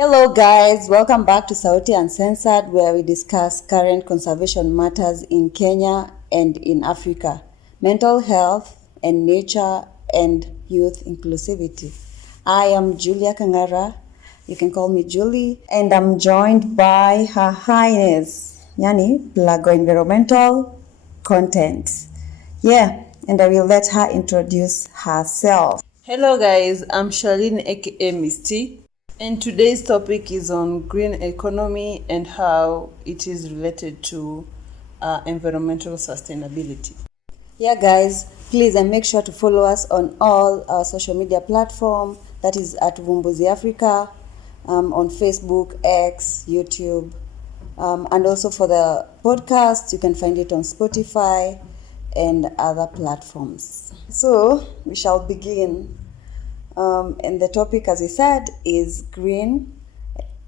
Hello guys, welcome back to Sauti Uncensored, where we discuss current conservation matters in Kenya and in Africa, mental health and nature and youth inclusivity. I am Julia Kangara, you can call me Julie, and I'm joined by Her Highness, Yani Blago Environmental Content. Yeah, and I will let her introduce herself. Hello guys, I'm Charlene aka Misty, and today's topic is on green economy and how it is related to environmental sustainability. Yeah guys, please make sure to follow us on all our social media platforms, that is at Vumbuzi Africa, on Facebook, X, YouTube, and also for the podcast you can find it on Spotify and other platforms. So we shall begin. And the topic, as we said, is green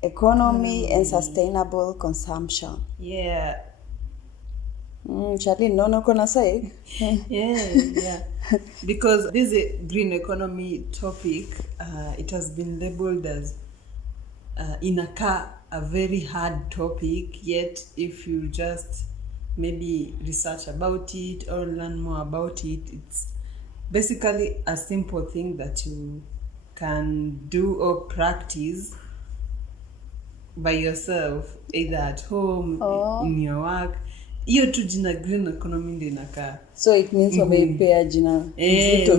economy and sustainable consumption. Yeah. Charlie, no kona say? Yeah. Because this green economy topic, it has been labeled as a very hard topic, yet if you just maybe research about it or learn more about it, it's basically a simple thing that you can do or practice by yourself, either at home, in your work. Hiyo tu jina green economy ndio inakaa. So it means wameipea jina mzito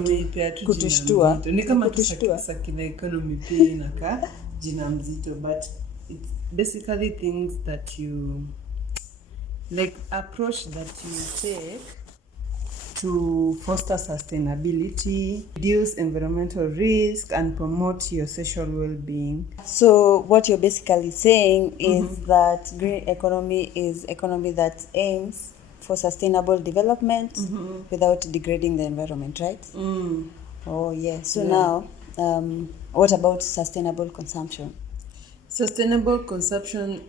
tu kutushtua. Ni kama tusakina economy pia inakaa jina mzito, but it's basically things that you like, approach that you take to foster sustainability, reduce environmental risk, and promote your social well-being. So what you're basically saying is that green economy is economy that aims for sustainable development without degrading the environment, right? Oh, yeah. So now, what about sustainable consumption? Sustainable consumption,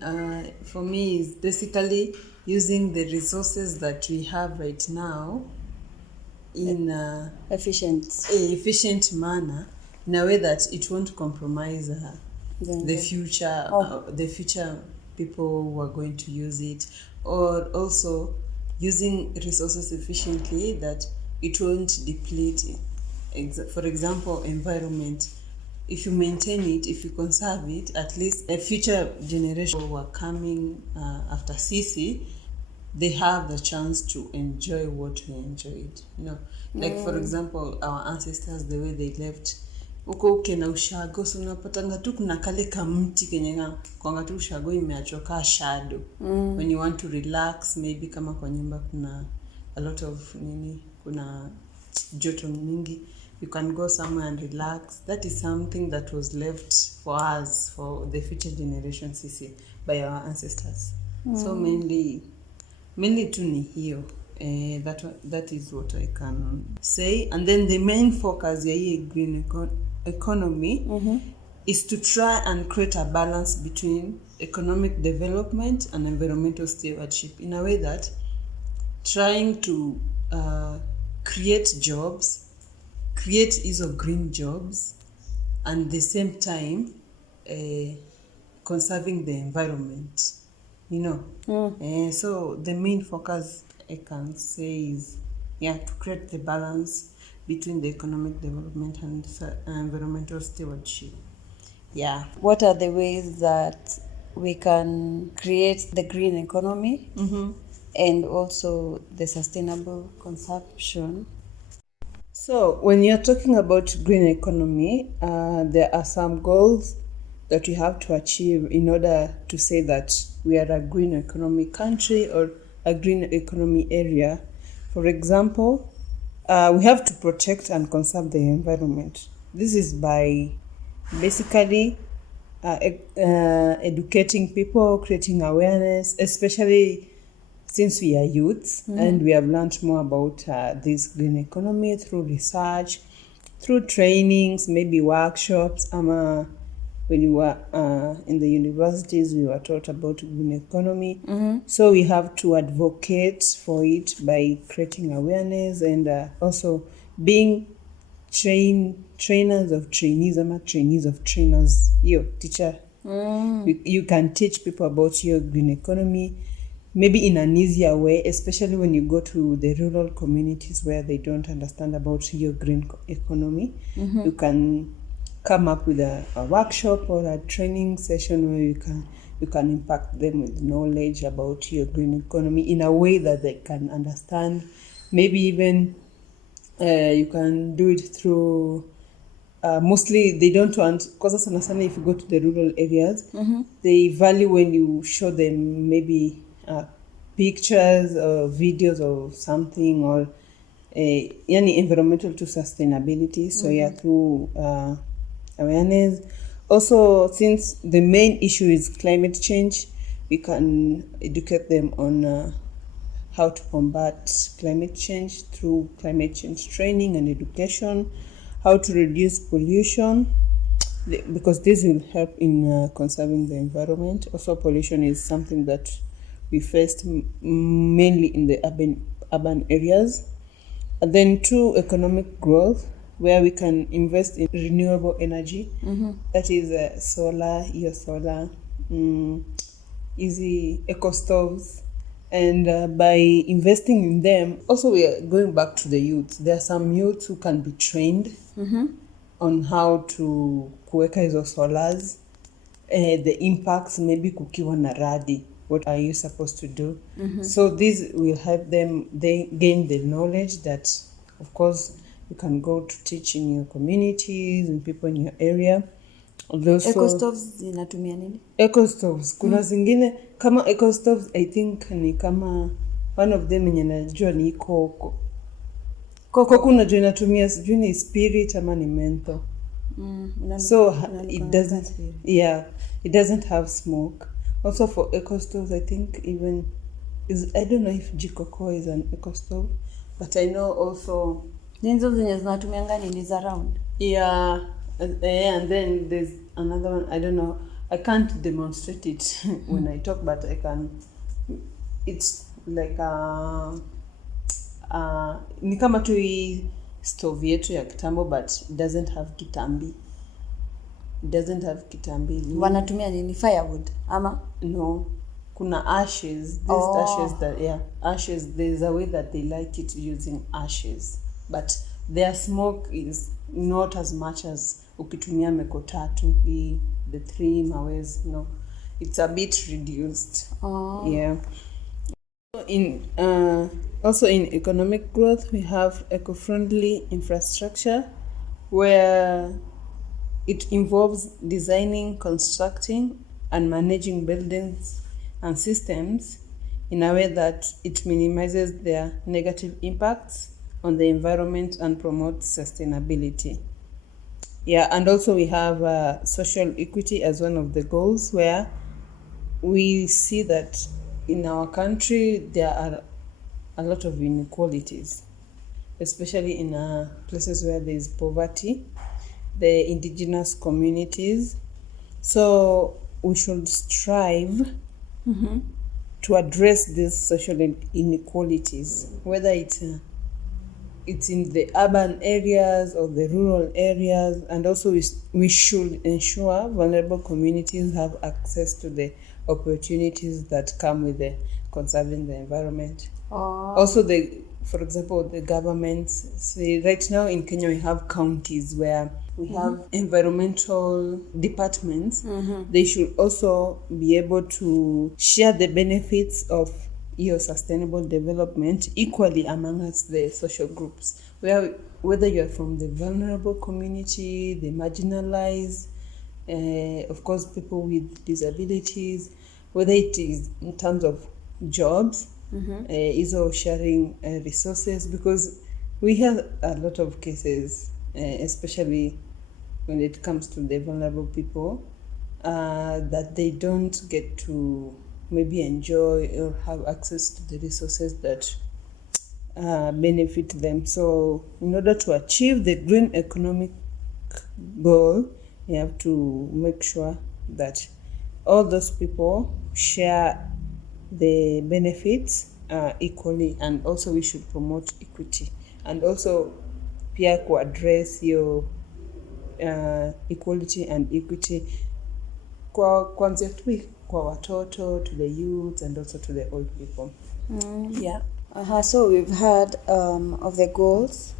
for me, is basically using the resources that we have right now in an efficient manner, in a way that it won't compromise the future people who are going to use it, or also using resources efficiently that it won't deplete. For example, environment. If you maintain it, if you conserve it, at least a future generation who are coming after CC, they have the chance to enjoy what we enjoyed. Like for example, our ancestors, the way they left, uko ukena ushago, so unapatanga tu kuna kale kamti kenyenga kwanga tu ushago imeachoka shadow. When you want to relax, maybe kama kwa nyumba kuna a lot of kuna joto mingi, you can go somewhere and relax. That is something that was left for us, for the future generations, by our ancestors. So mainly tu ni hiyo. That is what I can say. And then the main focus ya hii green economy is to try and create a balance between economic development and environmental stewardship, in a way that trying to create jobs, create green jobs, and at the same time conserving the environment. So the main focus, I can say, is to create the balance between the economic development and environmental stewardship. Yeah. What are the ways that we can create the green economy and also the sustainable consumption? So when you're talking about green economy, there are some goals that we have to achieve in order to say that we are a green economy country or a green economy area. For example, we have to protect and conserve the environment. This is by basically educating people, creating awareness, especially since we are youths and we have learned more about this green economy through research, through trainings, maybe workshops. When we were in the universities, we were taught about green economy. So we have to advocate for it by creating awareness and also being trainers of trainees, trainees of trainers. Teacher You can teach people about your green economy, maybe in an easier way, especially when you go to the rural communities where they don't understand about your green economy. You can come up with a workshop or a training session where you can impact them with knowledge about your green economy in a way that they can understand. Maybe even you can do it through mostly they don't want, because sana sana if you go to the rural areas, they value when you show them maybe pictures or videos of something, or yani environmental to sustainability. So yeah, through awareness. Also, since the main issue is climate change, we can educate them on how to combat climate change through climate change training and education, how to reduce pollution, because this will help in conserving the environment. Also, pollution is something that we faced mainly in the urban areas. And then through economic growth, where we can invest in renewable energy, that is solar, solar, easy eco stoves. And by investing in them, also we are going back to the youth. There are some youths who can be trained on how to kuweka hizo solars, the impacts, maybe kukiwa na radi, what are you supposed to do? So this will help them, they gain the knowledge that, of course, you can go to teach in your communities and people in your area. Eco stoves zinatumia nini? Eco stoves. Kuna zingine kama eco stoves, I think ni kama one of them yenye najua ni koko. Koko kuna jua inatumia sijui ni spirit ama ni menthol. So it doesn't, it doesn't have smoke. Also for eco stoves, I think even I don't know if jikoko is an eco stove, but I know also Nizo zenye zinatumianga nini za round? Yeah, and then there's another one, I don't know, I can't demonstrate it when I talk, but I can. It's like ni kama tu hii stove yetu ya kitambo, but it doesn't have kitambi. Wanatumia nini? Firewood ama? No, kuna ashes. Ashes that ashes. There's a way that they like it using ashes, but their smoke is not as much as ukitumia meko tatu, the 3 mawes. No, it's a bit reduced. Yeah. Also in economic growth, we have eco-friendly infrastructure, where it involves designing, constructing, and managing buildings and systems in a way that it minimizes their negative impacts on the environment and promotes sustainability. Yeah, and also we have social equity as one of the goals, where we see that in our country there are a lot of inequalities, especially in places where there is poverty, the indigenous communities. So we should strive to address these social inequalities, whether it's in the urban areas or the rural areas. And also we should ensure vulnerable communities have access to the opportunities that come with the conserving the environment. Also, for example, the governments, say right now in Kenya we have counties where we have environmental departments. They should also be able to share the benefits of your sustainable development equally amongst the social groups, whether you're from the vulnerable community, the marginalized, of course people with disabilities, whether it is in terms of jobs, is of sharing resources, because we have a lot of cases, especially when it comes to the vulnerable people, that they don't get to maybe enjoy or have access to the resources that benefit them. So in order to achieve the green economic goal, you have to make sure that all those people share the benefits equally. And also we should promote equity, and also pia address your equality and equity kuanzia tu kwa watoto, to the youth and also to the old people. Yeah. So we've heard of the goals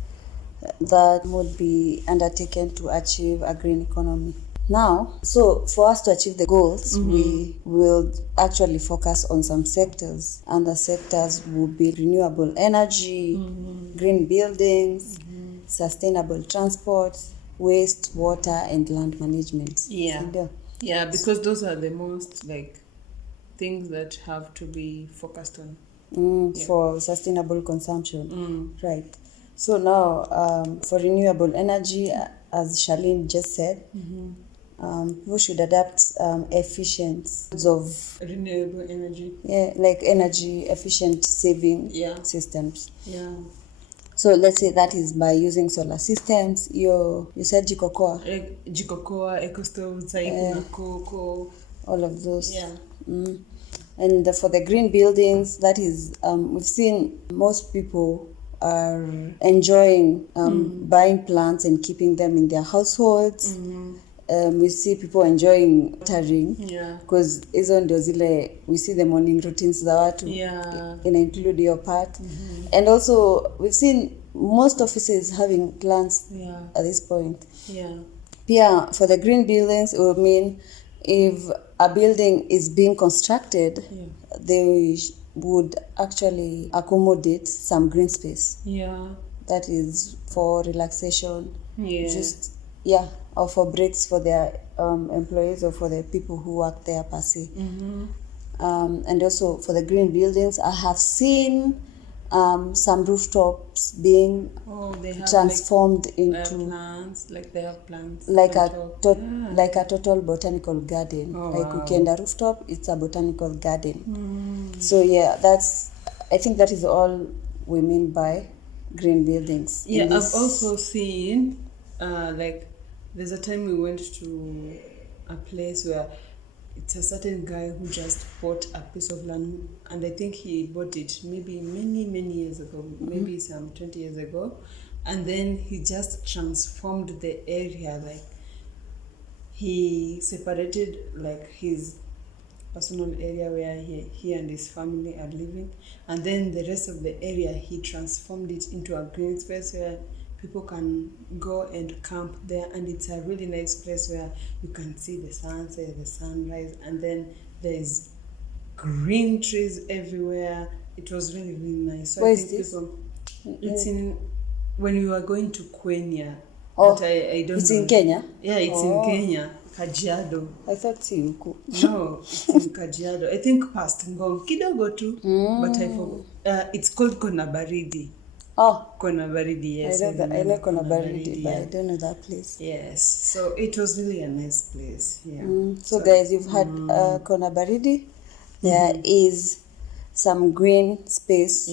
that would be undertaken to achieve a green economy. Now, so for us to achieve the goals, we will actually focus on some sectors, and the sectors would be renewable energy, green buildings, sustainable transport, waste, water, and land management. Yeah, because those are the most like things that have to be focused on for sustainable consumption. Right. So now, for renewable energy, as Charlene just said, people should adapt efficient of renewable energy. Yeah, like energy efficient saving systems. Yeah. So let's say that is by using solar systems. You said jikokoa. Jikokoa, eco stoves, cocoa. All of those. Yeah. And for the green buildings, that is, we've seen most people are enjoying buying plants and keeping them in their households. We see people enjoying watering because hizo ndio zile we see the morning routines za watu include your part. And also we've seen most offices having plants at this point. Pia for the green buildings, it would mean if a building is being constructed, they would actually accommodate some green space. That is for relaxation. Or for breaks for their employees or for the people who work there per se. And also for the green buildings, I have seen some rooftops being transformed into plants, like they have plants like a total botanical garden. Ukienda rooftop, it's a botanical garden. So I think that is all we mean by green buildings. I've also seen there's a time we went to a place where it's a certain guy who just bought a piece of land, and I think he bought it maybe many years ago, maybe some 20 years ago, and then he just transformed the area. Like he separated like his personal area where he and his family are living, and then the rest of the area he transformed it into a green space where people can go and camp there, and it's a really nice place where you can see the sunset, the sunrise, and then there's green trees everywhere. It was really nice. So Where I is think this? It's in when you are going to Kenya. But I don't it's know. In Kenya? Yeah, it's in Kenya. Kajiado. I thought si huku. No, it's in Kajiado. I think past Ngong kidogo tu, but I forgot. It's called Kona Baridi. Kona Baridi, yes. I know Kona Baridi, but I don't know that place. Yes, so it was really a nice place. So guys, you've had Kona Baridi. There is some green space.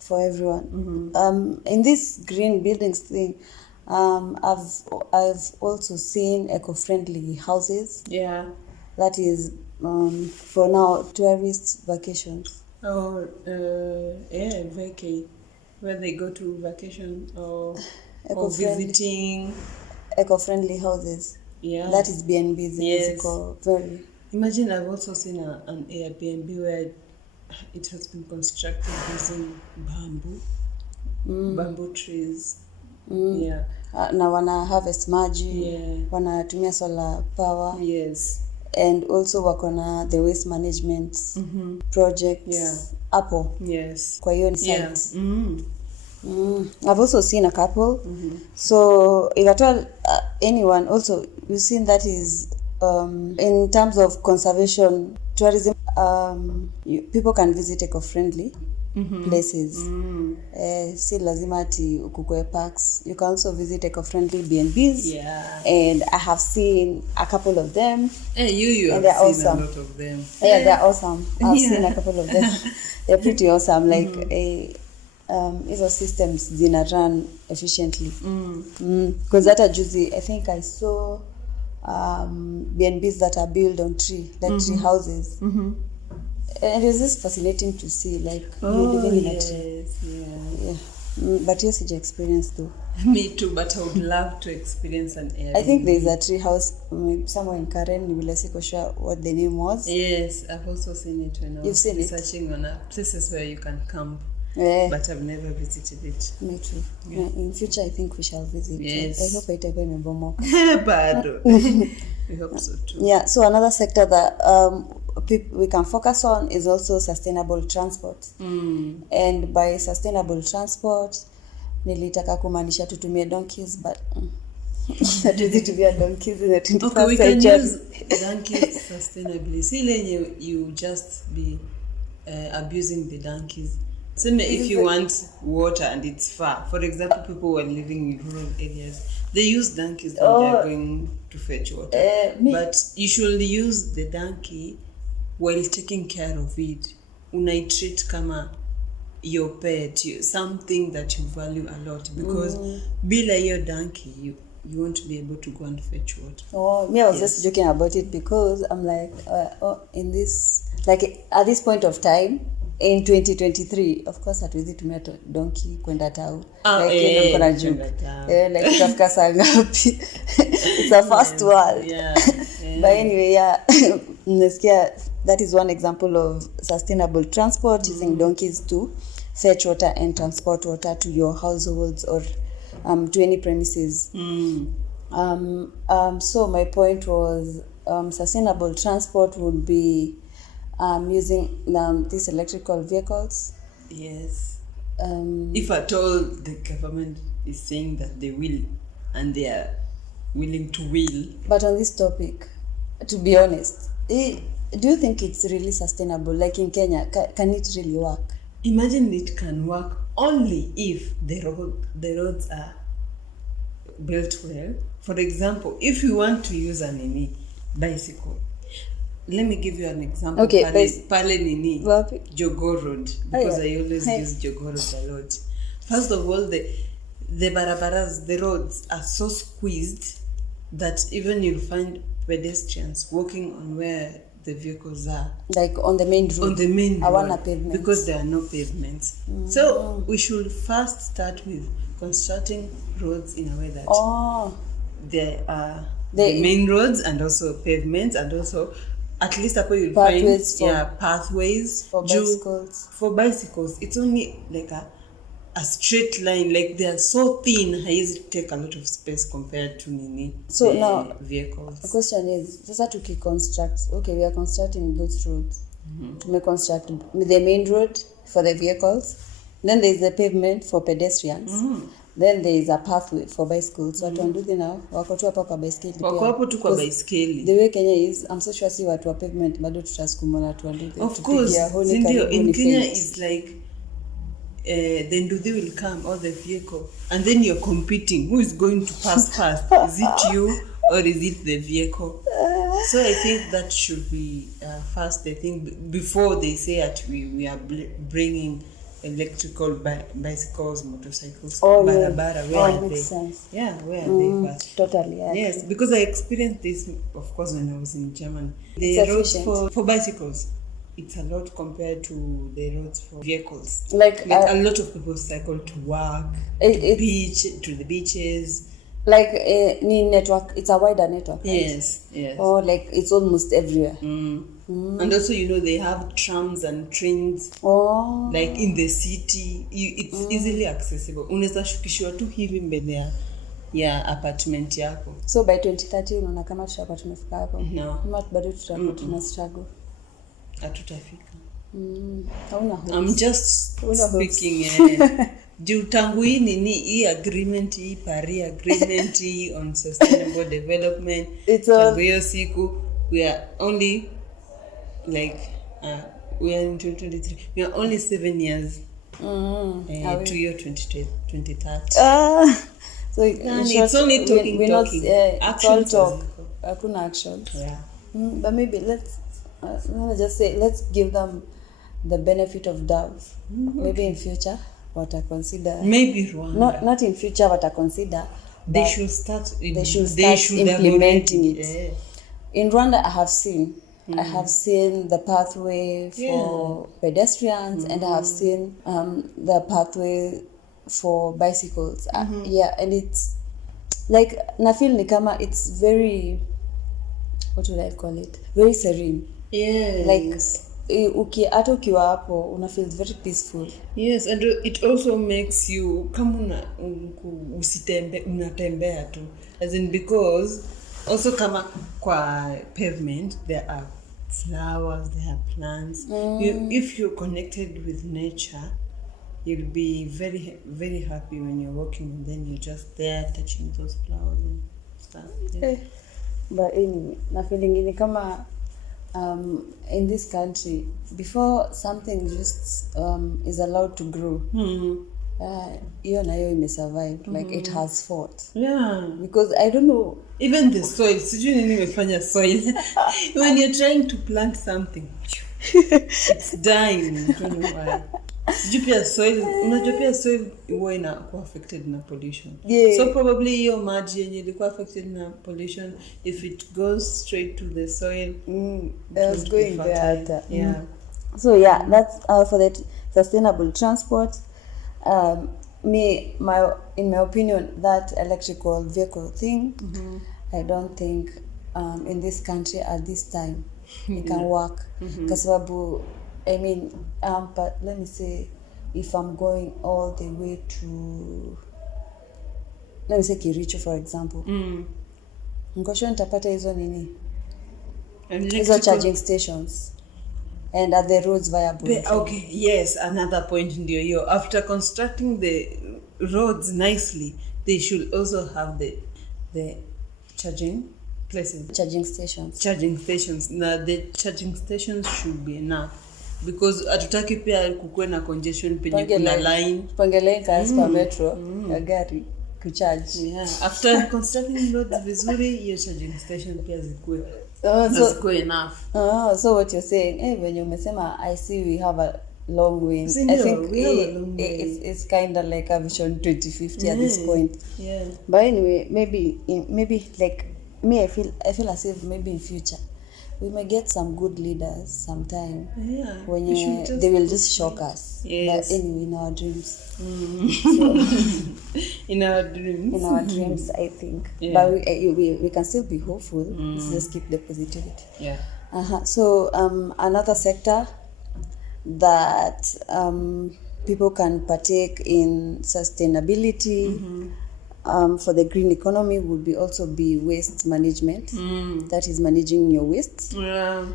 For everyone. In this green buildings thing, I've also seen eco-friendly houses. That is for now tourist vacations. Vacay, where they go to vacation or visiting. Eco-friendly houses. That is B&B's. Yes. Very. Imagine I've also seen an Airbnb where it has been constructed using bamboo trees. Na wana harvest maji, wanatumia solar power. And also wako na the waste management projects hapo. Kwa hiyo site. I've also seen a couple. So if at all anyone also, you've seen that is in terms of conservation tourism, people can visit eco-friendly places. Si lazima ati ukukwe parks. You can also visit eco-friendly B&Bs. And I have seen a couple of them. You and have they're seen awesome. a lot of them. They're awesome. I've seen a couple of them. They're pretty awesome. Like hizo systems zina run efficiently. Because that juzi, I think I saw B&Bs that are built on tree tree houses. And it was just fascinating to see, like you're living in a tree. But you sija experience though. Me too, but I would love to experience an Airbnb. I think there's a tree house somewhere in Karen. Nibila siko sure what the name was. Yes, I've also seen it when I was researching on places where you can camp. Yeah. But I've never visited it. Me too. Yeah. In future, I think we shall visit. Yes. I hope itakuwa imebomoka. But we hope so too. Yeah. So another sector that we can focus on is also sustainable transport. And by sustainable transport, nilitaka kumaanisha tutumie donkeys, but hatuwezi tumia donkeys in the 21st century. Okay, we can use donkeys sustainably. See, you just be abusing the donkeys. So if you want water and it's far, for example, people who are living in rural areas, they use donkeys when they're going to fetch water. But you should use the donkey while taking care of it. Treat kama your pet, something that you value a lot, because bila your donkey, you won't be able to go and fetch water. Me, I was just joking about it because I'm like, in this, like at this point of time, in 2023, of course, hatuwezi tumia donkey kwenda town. Like kuna juke. Like utafika saa ngapi? It's a fast world. Yeah. But anyway, that is one example of sustainable transport, using donkeys to fetch water and transport water to your households or to any premises. So my point was sustainable transport would be using these electrical vehicles. Yes. If at all the government is saying that they will and they are willing to will. But on this topic, to be honest, do you think it's really sustainable? Like in Kenya, can it really work? Imagine it can work only if the roads are built well. For example, if you want to use a bicycle, let me give you an example. Okay, Pale Nini, Jogoo Road, because I always use Jogoo Road a lot. First of all, the barabaras, the roads are so squeezed that even you'll find pedestrians walking on where the vehicles are. Like on the main road? On the main road. Pavements. Because there are no pavements. So we should first start with constructing roads in a way that there are the main roads and also pavements, and also at least you'll find pathways for bicycles. For bicycles, it's only like a straight line. Like they are so thin, it take a lot of space compared to now vehicles. The question is, just to construct. Okay, we are constructing those roads. We construct the main road for the vehicles. Then there is the pavement for pedestrians. Then there is a pathway for bicycles. So what do they now? Wako tu hapa kwa baiskeli pia. Wako hapo tu kwa baiskeli. The way Kenya is, I'm so sure si watu wa pavement bado tutasukuma na tuandu. Of course, in Kenya is like the Nduthi will come, or the vehicle, and then you're competing. Who is going to pass first? Is it you or is it the vehicle? So I think that should be first. I think before they say that we are bringing electrical bicycles, motorcycles, barabara, where are they? Sense. Yeah, where are they first? Totally. Yeah. Yes, because I experienced this, of course, when I was in Germany. The roads for bicycles, it's a lot compared to the roads for vehicles. Like a lot of people cycle to work, to the beaches. Like network, it's a wider network. Right? Yes. Or like it's almost everywhere. And also, they have trams and trains. Like in the city, it's easily accessible. Unaweza shukishwa tu hivi mbele ya apartment yako. So by 2030 unaona kama tutakuwa tumefika hapo? No. Kama bado tutakuwa tuna struggle. Hatutafika. Hauna hope. I'm just speaking juu tangu hii agreement, hii Paris agreement on sustainable development. Tangu hiyo siku we are only like we are in 2023. We are only 7 years to year 2030. So it's only talking. It's all talk. Hakuna action. Yeah. But maybe let's just say, let's give them the benefit of doubt. Maybe in future what I consider. Maybe Rwanda. Not in future what I consider. They should start implementing it. Yeah. In Rwanda, I have seen the pathway for pedestrians, and I have seen the pathway for bicycles. Yeah, and it's like na feel ni kama it's very, what would I call it, very serene. Yes. Like hata ukiwa hapo una feel very peaceful. Yes, and it also makes you kama unatembea tu, as in, because also kama kwa pavement there are flowers, there are plants. If you're connected with nature, you'll be very, very happy when you're walking, and then you're just there touching those flowers and stuff. Yeah. But anyway, na feeling ni kama in this country, before something just is allowed to grow, hiyo nayo imesurvive, like it has fought. Yeah. Because I don't know, even the soil, sijui nini imefanya soil. When you're trying to plant something, it's dying. I don't know why. Sijui pia soil, unajua pia soil huwa inakuwa affected na pollution. Yeah. So probably hiyo maji yenye ilikuwa affected na pollution, if it goes straight to the soil, that was going there. Yeah. So yeah, that's for the sustainable transport. In my opinion, that electrical vehicle thing, I don't think in this country at this time it can work. Kwa I mean, but let me say, if I'm going all the way to, let me say Kiricho for example, ngosho nitapata hizo nini, hizo charging stations, and are the roads viable? Okay, yes, another point ndio hiyo. After constructing the roads nicely, they should also have the charging places, charging stations. Now the charging stations should be enough, because hatutaki pia kukuwe na congestion penye kuna line pangeleka kwa metro ya gari kucharge. Yeah, after constructing roads vizuri, hiyo charging station pia zikuwe enough. So what you're saying, when you umesema, I see we have a long way. I think it's kind of like a vision 2050 at this point. Yeah. But anyway, maybe like me, I feel as if maybe in future we may get some good leaders sometime. Yeah. When they will just shock us. Yes. But anyway, in our dreams. In our dreams, I think. Yeah. But we can still be hopeful. Let's just keep the positivity. Yeah. So another sector that people can partake in sustainability for the green economy would be waste management. That is managing your waste. Yeah.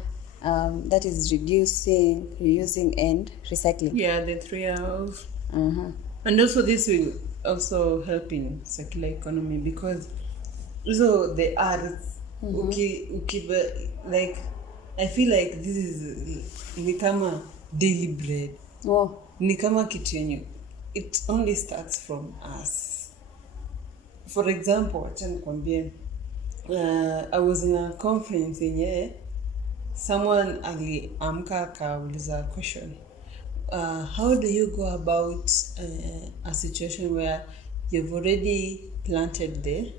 That is reducing, reusing, and recycling. Yeah, the 3 R's. And also this will also help in circular economy, because so the earth, like I feel like this is ni kama daily bread. Ni kama kitu yenye, it only starts from us. For example, acha nikwambie, I was in a conference yenye someone aliamka akauliza question, how do you go about a situation where you've already planted the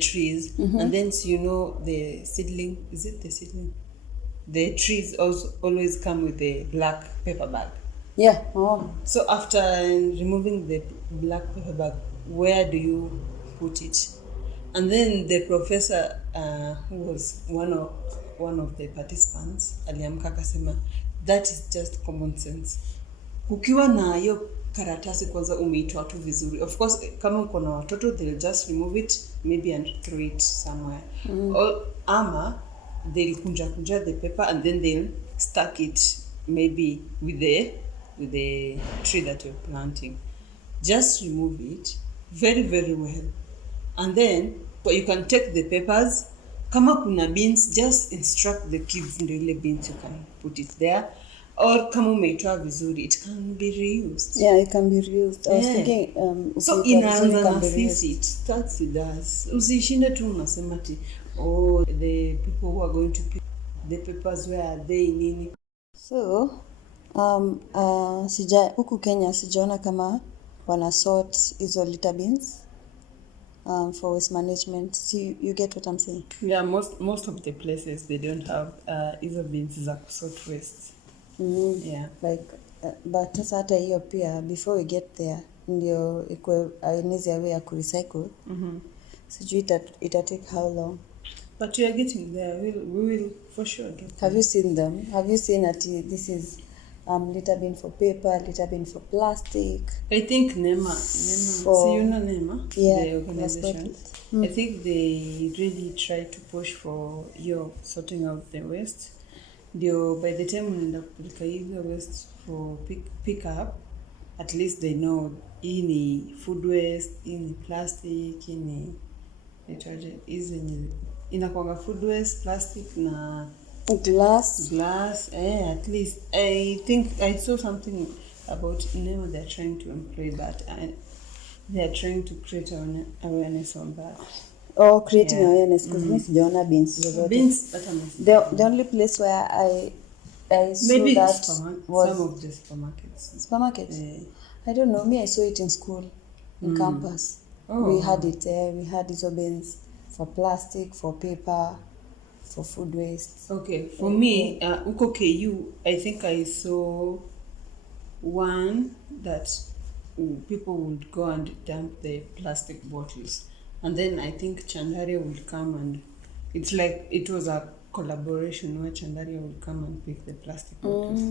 trees, and then so you know the seedling, is it the seedling? The trees also always come with a black paper bag. Yeah. So after removing the black paper bag, where do you put it? And then the professor, who was one of the participants, aliamka akasema, that is just common sense. Ukiwa na hiyo karatasi kwanza umeitoa tu vizuri. Of course, kama uko na watoto, they'll just remove it maybe and throw it somewhere. Or ama they'll kunja the paper and then they'll stack it maybe with the tree that you're planting. Just remove it very, very well. And then you can take the papers. Kama kuna beans, just instruct the kids ndio ile beans, you can put it there. Or kama umeitoa vizuri, it can be reused. Yeah, it can be reused. I was thinking, so inaanza na sisi, it starts with us. Usishinde tu unasema ati, the people who are going to pick the papers, where are they, nini? So, huku Kenya sijaona kama wana sort hizo litter beans for waste management. See, you get what I'm saying? Yeah, most of the places they don't have hizo beans za kusort waste. Yeah. Like But sasa hata hiyo pia before we get there ndio iko an easier way ya kurecycle. Sijui ita take how long. But we are getting there. We will for sure get there. Have you seen them? Have you seen that this is litter bin for paper, litter bin for plastic? I think NEMA, so you know NEMA, yeah, the organization. I think they really try to push for your sorting out the waste. By the time unaenda kupeleka hizo waste for pick up, at least they know hii ni food waste, hii ni plastic, hii ni detergent, hizi inakuanga food waste, plastic na glass. At least I think I saw something about NEMA. They're trying to employ that and they're trying to create awareness on that. Oh, creating awareness, because me sijaona bins zozote. Bins, the only place where I saw maybe that was some of the supermarkets. Supermarkets? I don't know. Me, I saw it in school, in campus. We had it there. We had these bins for plastic, for paper, for food waste. Okay, for me, uko KU, I think I saw one that people would go and dump the plastic bottles. And then I think Chandaria would come and it's like it was a collaboration where Chandaria would come and pick the plastic bottles.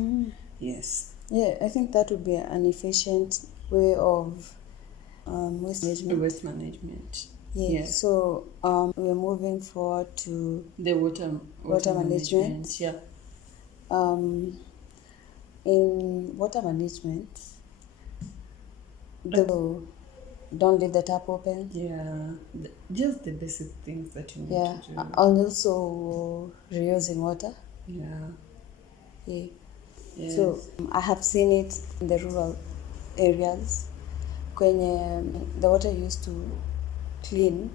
Yes. Yeah, I think that would be an efficient way of waste management. Waste management. Yeah. So we're moving forward to the water management. Yeah. In water management, don't leave the tap open. Yeah, just the basic things that you need to do. And also reusing water. Yeah. Yes. So I have seen it in the rural areas kwenye the water used to clean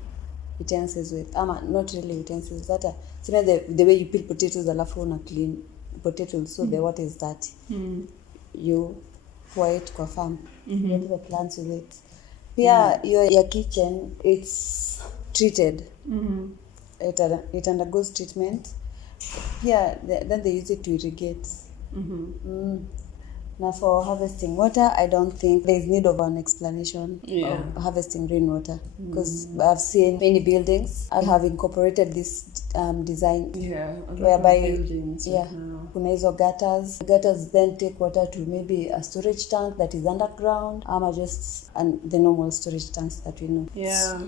utensils with not really utensils, that the way you peel potatoes alafu una clean potatoes, so the water is dirty. You pour it kwa farm, you put the plants with it. Pia your kitchen, it's treated. It undergoes treatment. Pia then they use it to irrigate. Now for harvesting water, I don't think there is need of an explanation of harvesting rainwater, because I've seen many buildings have incorporated this design. Whereby buildings. Kuna hizo gutters then take water to maybe a storage tank that is underground, just the normal storage tanks that we know.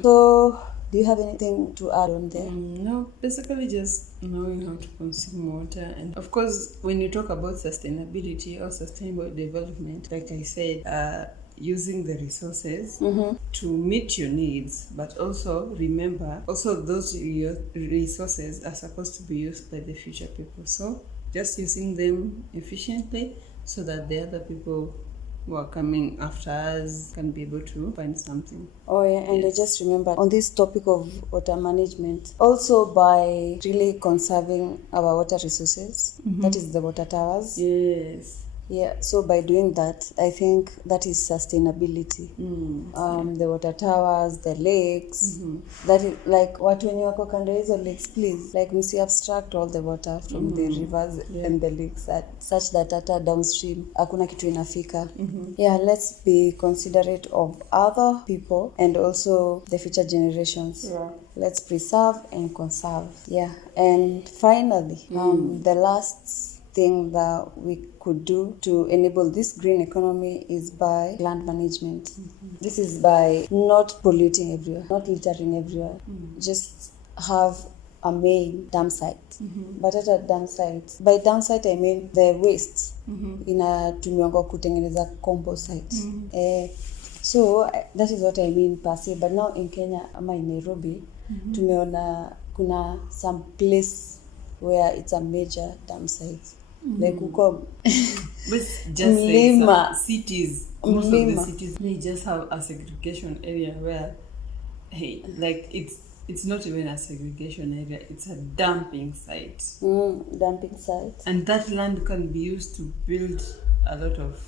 So do you have anything to add on there? No, basically just knowing how to consume water. And of course, when you talk about sustainability or sustainable development, like I said, using the resources to meet your needs, but also remember, those resources are supposed to be used by the future people. So just using them efficiently so that the other people who are coming after us can be able to find something. And I just remember on this topic of water management, also by really conserving our water resources, that is the water towers. Yes. Yeah, so by doing that, I think that is sustainability. The water towers, the lakes, that is like watu wenye wako kando hizo lakes, please, like msi abstract all the water from the rivers and the lakes such that hata downstream hakuna kitu inafika. Let's be considerate of other people and also the future generations. Let's preserve and conserve. And finally, the last thing that we could do to enable this green economy is by land management. This is by not polluting everywhere, not littering everywhere. Just have a main dump site. But at a dump site, by dump site I mean the waste inatumiwa kutengeneza compost site. So that is what I mean per se. But now in Kenya ama in Nairobi, tumeona kuna some place where it's a major dump site. Like uko just Mlima. Cities, most of the cities, they just have a segregation area where, like it's not even a segregation area, it's a dumping site. Dumping site. And that land can be used to build a lot of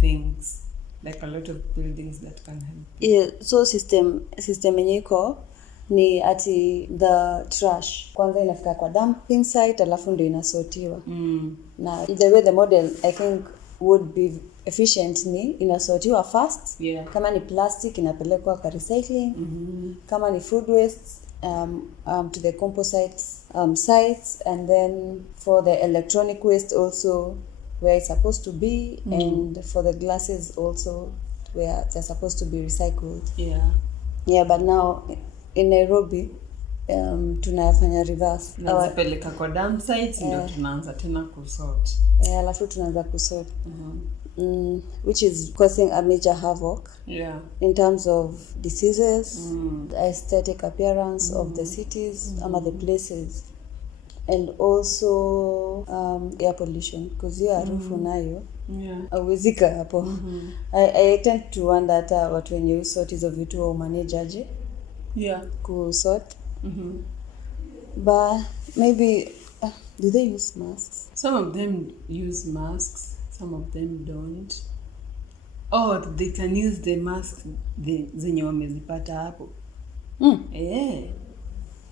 things, like a lot of buildings that can help. So system yenye iko ni ati the trash kwanza inafika kwa dumping site alafu ndio inasortiwa. Na the way the model I think would be efficient ni inasortiwa fast. Yeah. Kama ni plastic inapelekwa kwa recycling. Kama ni food waste to the composite sites, and then for the electronic waste also where it's supposed to be, and for the glasses also where they're supposed to be recycled. Yeah, but now in Nairobi tunafanya reverse. Tunazipeleka kwa dump sites ndio tunaanza tena kusort. Alafu tunaanza kusort. Which is causing a major havoc in terms of diseases, the aesthetic appearance of the cities, the places, and also air pollution, because hiyo harufu nayo hauwezika hapo. I tend to wonder hata watu wenye usort hizo vitu wa manage aje kusort. But maybe do they use masks? Some of them use masks, some of them don't. Or they can use the mask zenye wamezipata hapo.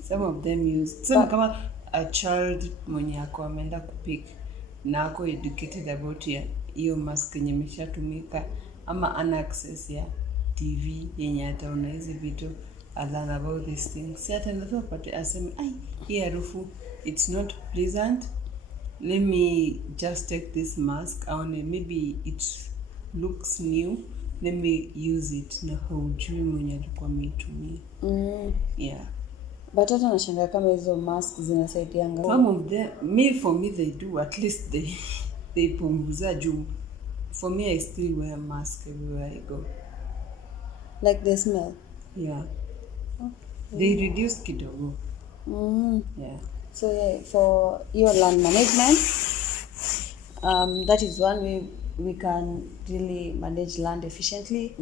Some of them use. Some kama a child mwenye ako ameenda kupick na ako educated about hiyo mask yenye imeshatumika, ama ana access ya TV yenye ataona hizi vitu, learn about these things. Si hata ndio pate aseme hii harufu it's not pleasant, let me just take this mask, maybe it looks new, let me use it, na haujui mwenye alikuwa ameitumia. But hata nashangaa kama hizo mask zinasaidianga. Some of them, for me they do, at least they punguza juu. For me, I still wear a mask everywhere I go. Like the smell? Yeah. They reduce kidogo. So for your land management, that is one way we can really manage land efficiently.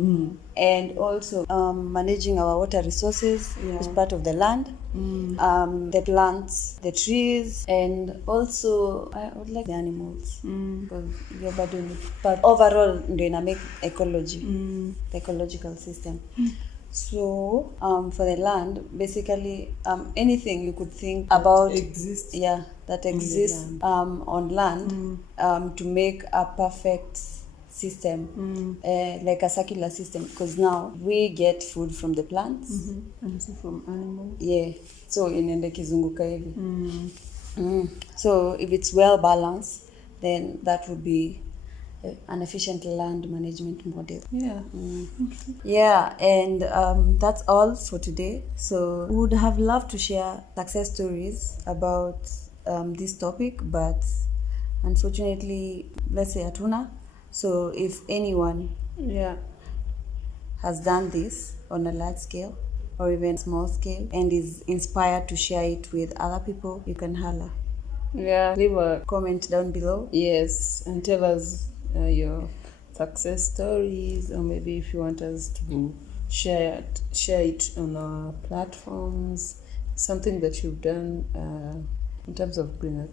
And also managing our water resources is part of the land. The plants, the trees, and also I would like the animals, because your body, but overall ndio ina make ecology, the ecological system. So for the land, basically anything you could think about that exists on land to make a perfect system, like a circular system, because now we get food from the plants and also from animals. So inaenda kizunguka hivi. So if it's well balanced, then that would be an efficient land management model. And that's all for today. So we would have loved to share success stories about this topic, but unfortunately, let's say hatuna. So if anyone has done this on a large scale or even small scale and is inspired to share it with other people, you can holler. Leave a comment down below. Yes, and tell us your success stories, or maybe if you want us to share it on our platforms, something that you've done in terms of green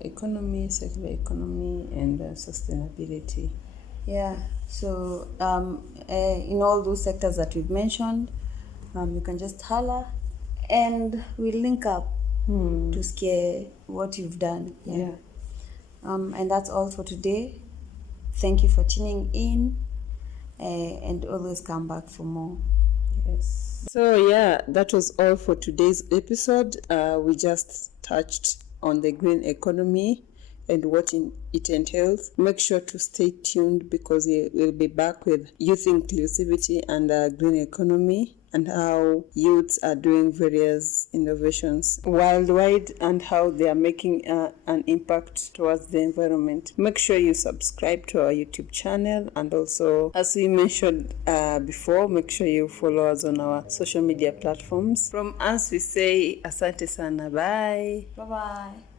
economy, circular economy, and sustainability. So in all those sectors that we've mentioned, you can just holler and we'll link up to scare what you've done. And that's all for today. Thank you for tuning in, and always come back for more. So that was all for today's episode. We just touched on the green economy and what it entails. Make sure to stay tuned, because we'll be back with youth inclusivity and green economy, and how youths are doing various innovations worldwide and how they are making an impact towards the environment. Make sure you subscribe to our YouTube channel, and also, as we mentioned before, make sure you follow us on our social media platforms. From us, we say asante sana. Bye. Bye-bye.